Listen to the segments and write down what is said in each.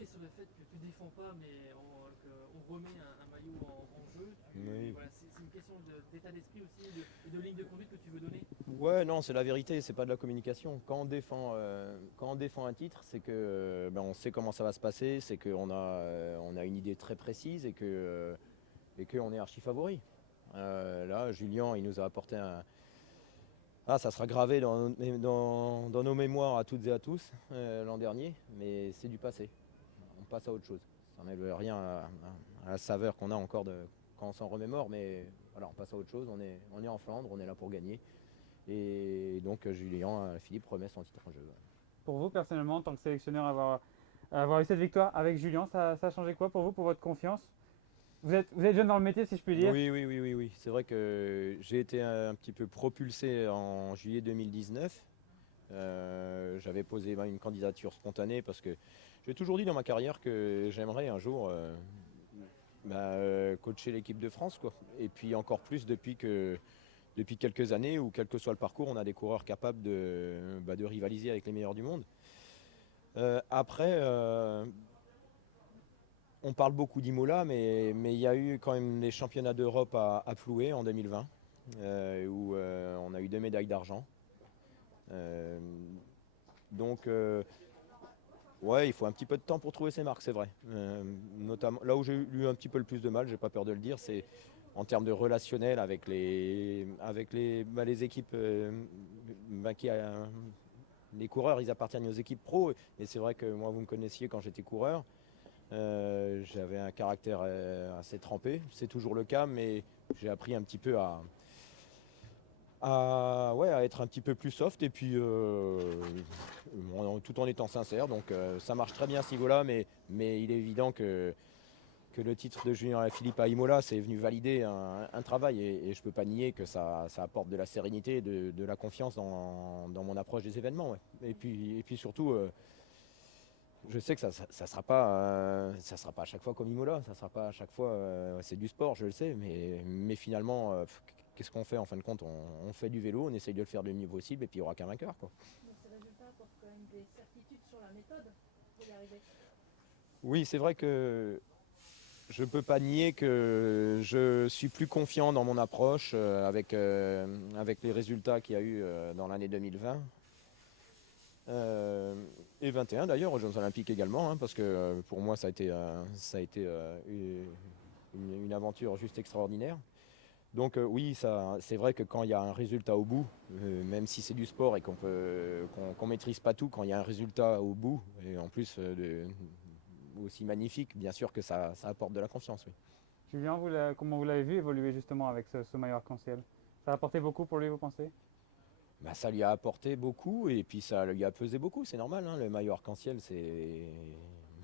insisté sur le fait que tu ne défends pas, mais qu'on remet un maillot en jeu. Oui. Voilà, c'est une question d'état d'esprit aussi et de ligne de conduite que tu veux donner. Ouais, non, c'est la vérité, c'est pas de la communication. Quand on défend un titre, c'est que ben, on sait comment ça va se passer, c'est on a une idée très précise et qu'on est archi favori. Là, Julien, il nous a apporté un. Ah, ça sera gravé dans nos mémoires à toutes et à tous l'an dernier, mais c'est du passé. On passe à autre chose. Ça n'enlève rien à la saveur qu'on a encore quand on s'en remémore, mais voilà, on passe à autre chose. On est en Flandre, on est là pour gagner. Et donc Julien Philippe remet son titre en jeu. Pour vous, personnellement, en tant que sélectionneur, avoir eu cette victoire avec Julien, ça a changé quoi pour vous, pour votre confiance? Vous êtes jeune dans le métier, si je puis dire. Oui. C'est vrai que j'ai été un petit peu propulsé en juillet 2019. J'avais posé une candidature spontanée parce que j'ai toujours dit dans ma carrière que j'aimerais un jour coacher l'équipe de France, quoi. Et puis encore plus depuis quelques années où quel que soit le parcours, on a des coureurs capables de rivaliser avec les meilleurs du monde. Après, on parle beaucoup d'Imola, mais il y a eu quand même les championnats d'Europe à Ploué en 2020, où on a eu 2 médailles d'argent. Euh, donc, ouais, il faut un petit peu de temps pour trouver ses marques, c'est vrai. Notamment, là où j'ai eu un petit peu le plus de mal, j'ai pas peur de le dire, c'est en termes de relationnel avec les équipes les coureurs, ils appartiennent aux équipes pro. Et c'est vrai que moi, vous me connaissiez quand j'étais coureur. J'avais un caractère assez trempé. C'est toujours le cas, mais j'ai appris un petit peu à être un petit peu plus soft et puis tout en étant sincère. Donc ça marche très bien à ce niveau-là, mais il est évident que le titre de Julien Philippe à Imola, c'est venu valider un travail et je ne peux pas nier que ça apporte de la sérénité et de la confiance dans mon approche des événements. Ouais. Et puis surtout, je sais que ça sera pas à chaque fois comme Imola, ça sera pas à chaque fois, c'est du sport, je le sais, mais finalement, qu'est-ce qu'on fait en fin de compte, on fait du vélo, on essaye de le faire le mieux possible et puis il n'y aura qu'un vainqueur, quoi. Donc ces résultats apportent quand même des certitudes sur la méthode pour y arriver. Oui, c'est vrai que je ne peux pas nier que je suis plus confiant dans mon approche avec les résultats qu'il y a eu dans l'année 2020. Et 21 d'ailleurs aux Jeux Olympiques également, hein, parce que pour moi ça a été une aventure juste extraordinaire. Donc oui, c'est vrai que quand il y a un résultat au bout, même si c'est du sport et qu'on maîtrise pas tout, quand il y a un résultat au bout, et en plus aussi magnifique, bien sûr que ça apporte de la confiance. Oui. Julien, comment vous l'avez vu évoluer justement avec ce maillot arc-en-ciel? Ça a apporté beaucoup pour lui, vous pensez? Bah, ça lui a apporté beaucoup et puis ça lui a pesé beaucoup, c'est normal, hein, le maillot arc-en-ciel, c'est.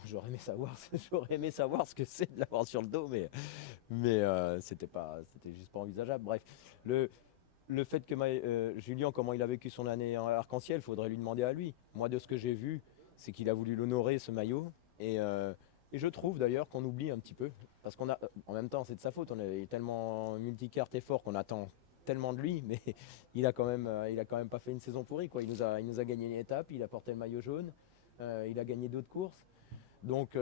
J'aurais aimé savoir ce que c'est de l'avoir sur le dos, mais c'était juste pas envisageable. Bref, le fait que Julien, comment il a vécu son année en arc-en-ciel, faudrait lui demander à lui. Moi, de ce que j'ai vu, c'est qu'il a voulu l'honorer, ce maillot. Et je trouve d'ailleurs qu'on oublie un petit peu. Parce en même temps, c'est de sa faute. On est tellement multicarte et fort qu'on attend tellement de lui. Mais il a quand même pas fait une saison pourrie, quoi. Il nous a gagné une étape, il a porté le maillot jaune, il a gagné d'autres courses. Donc,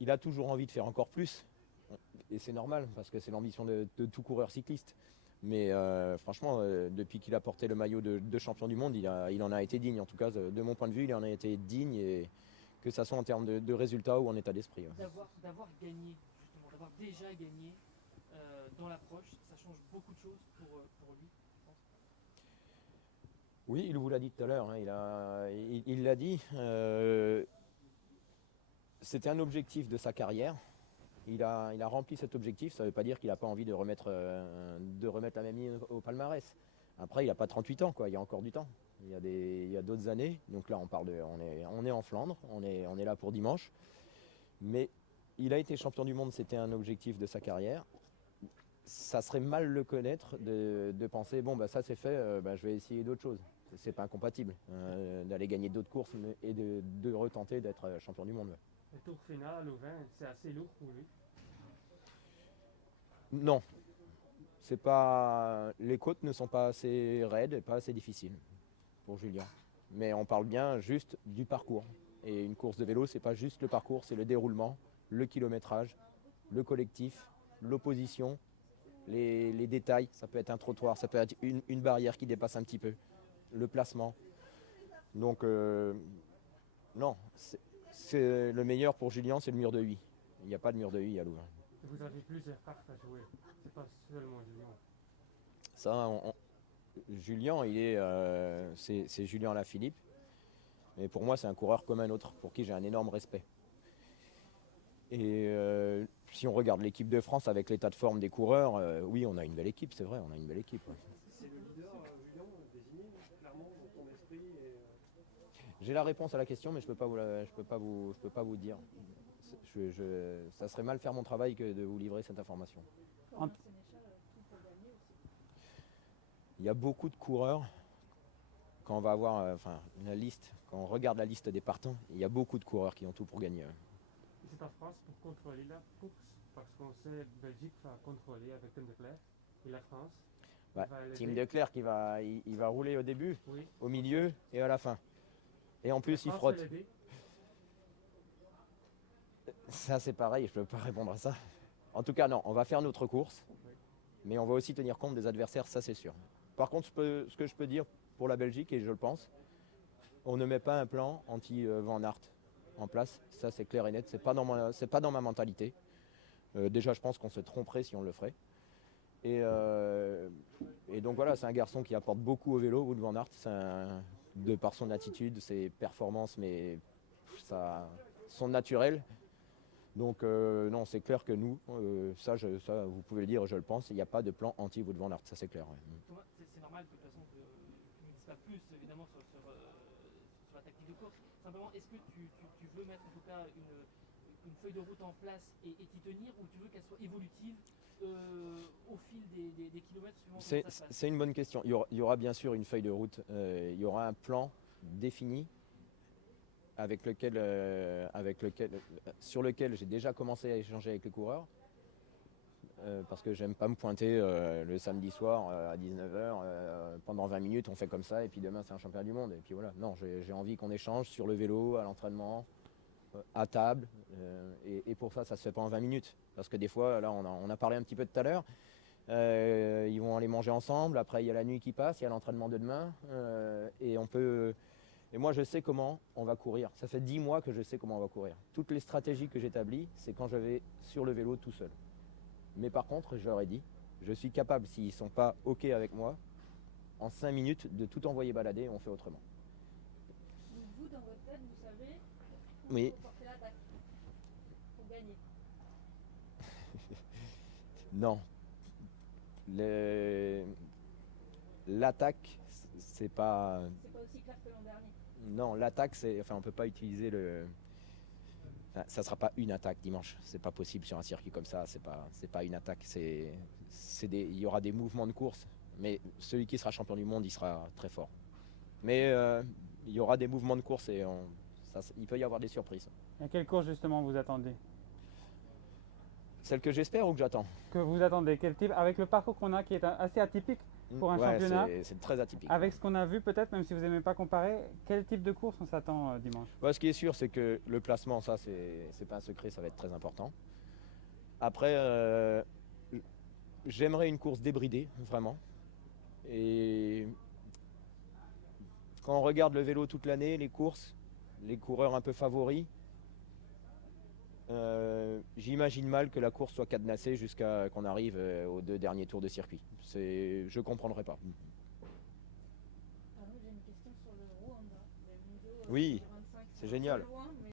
il a toujours envie de faire encore plus. Et c'est normal, parce que c'est l'ambition de tout coureur cycliste. Mais franchement, depuis qu'il a porté le maillot de champion du monde, il en a été digne. En tout cas, de mon point de vue, il en a été digne, et que ça soit en termes de résultats ou en état d'esprit. Ouais. D'avoir gagné, justement, d'avoir déjà gagné dans l'approche, ça change beaucoup de choses pour lui, je pense. Oui, il vous l'a dit tout à l'heure, hein, il l'a dit. C'était un objectif de sa carrière. Il a rempli cet objectif. Ça ne veut pas dire qu'il n'a pas envie de remettre la même ligne au palmarès. Après, il n'a pas 38 ans, quoi. Il y a encore du temps. Il y a d'autres années. Donc là, on est en Flandre. On est là pour dimanche. Mais il a été champion du monde. C'était un objectif de sa carrière. Ça serait mal le connaître de penser, bon, bah, ça c'est fait, je vais essayer d'autres choses. C'est pas incompatible d'aller gagner d'autres courses et de retenter d'être champion du monde. Ouais. Le tour final à Louvain, c'est assez lourd pour lui. Non, c'est pas. Les côtes ne sont pas assez raides et pas assez difficiles pour Julien. Mais on parle bien juste du parcours. Et une course de vélo, c'est pas juste le parcours, c'est le déroulement, le kilométrage, le collectif, l'opposition, les détails. Ça peut être un trottoir, ça peut être une barrière qui dépasse un petit peu, le placement. Donc, non, c'est le meilleur pour Julien, c'est le mur de Huy. Il n'y a pas de mur de Huy à Louvain. Vous avez plusieurs cartes à jouer. C'est pas seulement Julien. Ça, Julien, c'est Julien Lafilippe. Mais pour moi, c'est un coureur comme un autre, pour qui j'ai un énorme respect. Et si on regarde l'équipe de France avec l'état de forme des coureurs, oui, on a une belle équipe, c'est vrai, on a une belle équipe. Ouais. C'est le leader, Julien, désigné clairement dans ton esprit J'ai la réponse à la question, mais je peux pas vous dire. Ça serait mal faire mon travail que de vous livrer cette information. Il y a beaucoup de coureurs. Quand on va avoir la liste, quand on regarde la liste des partants, il y a beaucoup de coureurs qui ont tout pour gagner. C'est en France pour contrôler la course, parce qu'on sait que Belgique va contrôler avec Tim de Clercq et la France. Bah, va Tim l'aider. de Clercq, il va rouler au début, Oui. au milieu et à la fin. Et en plus, il La France frotte. va l'aider. Ça, c'est pareil, je ne peux pas répondre à ça. En tout cas, non, on va faire notre course, mais on va aussi tenir compte des adversaires, ça c'est sûr. Par contre, ce que je peux dire pour la Belgique, et je le pense, on ne met pas un plan anti-Van Aert en place, ça c'est clair et net, c'est pas dans ma mentalité. Déjà, je pense qu'on se tromperait si on le ferait. Et donc voilà, c'est un garçon qui apporte beaucoup au vélo, Wout van Aert, de par son attitude, ses performances, mais son naturel. Donc non, c'est clair que nous, ça vous pouvez le dire, je le pense, il n'y a pas de plan anti-Wout van Aert, ça c'est clair. Ouais. Thomas, c'est normal que de toute façon tu ne dises pas plus évidemment sur la tactique de course. Simplement, est-ce que tu veux mettre en tout cas une feuille de route en place et t'y tenir, ou tu veux qu'elle soit évolutive au fil des kilomètres suivant comment ça se passe? C'est une bonne question. Il y aura bien sûr une feuille de route, il y aura un plan défini sur lequel j'ai déjà commencé à échanger avec les coureurs. Parce que j'aime pas me pointer le samedi soir à 19h, pendant 20 minutes on fait comme ça et puis demain c'est un championnat du monde. Et puis voilà, non, j'ai envie qu'on échange sur le vélo, à l'entraînement, à table. Et pour ça, ça se fait pas en 20 minutes. Parce que des fois, là on a parlé un petit peu tout à l'heure, ils vont aller manger ensemble, après il y a la nuit qui passe, il y a l'entraînement de demain, et moi je sais comment on va courir. Ça fait 10 mois que je sais comment on va courir. Toutes les stratégies que j'établis, c'est quand je vais sur le vélo tout seul. Mais par contre, je leur ai dit, je suis capable, s'ils ne sont pas OK avec moi, en 5 minutes, de tout envoyer balader et on fait autrement. Donc vous, dans votre tête, vous savez Oui. faut porter l'attaque pour gagner. Non. L'attaque, c'est pas... C'est pas aussi clair que l'an dernier. Non, l'attaque, on peut pas utiliser le... Enfin, ça sera pas une attaque dimanche. C'est pas possible sur un circuit comme ça. C'est pas une attaque. Il y aura des mouvements de course. Mais celui qui sera champion du monde, il sera très fort. Mais il y aura des mouvements de course et il peut y avoir des surprises. Et quelle course justement vous attendez? Celle que j'espère ou que j'attends? Que vous attendez? Quel type? Avec le parcours qu'on a qui est assez atypique pour un championnat, c'est très atypique. avec ce qu'on a vu peut-être, même si vous n'aimez pas comparer, quel type de course on s'attend dimanche? Ce qui est sûr, c'est que le placement, ça, c'est pas un secret, ça va être très important. Après, j'aimerais une course débridée, vraiment. Et quand on regarde le vélo toute l'année, les courses, les coureurs un peu favoris, j'imagine mal que la course soit cadenassée jusqu'à qu'on arrive aux 2 derniers tours de circuit. Je ne comprendrai pas. Alors j'ai une question sur le Rwanda. Vous avez une vidéo Oui, sur 25, c'est génial. un peu loin,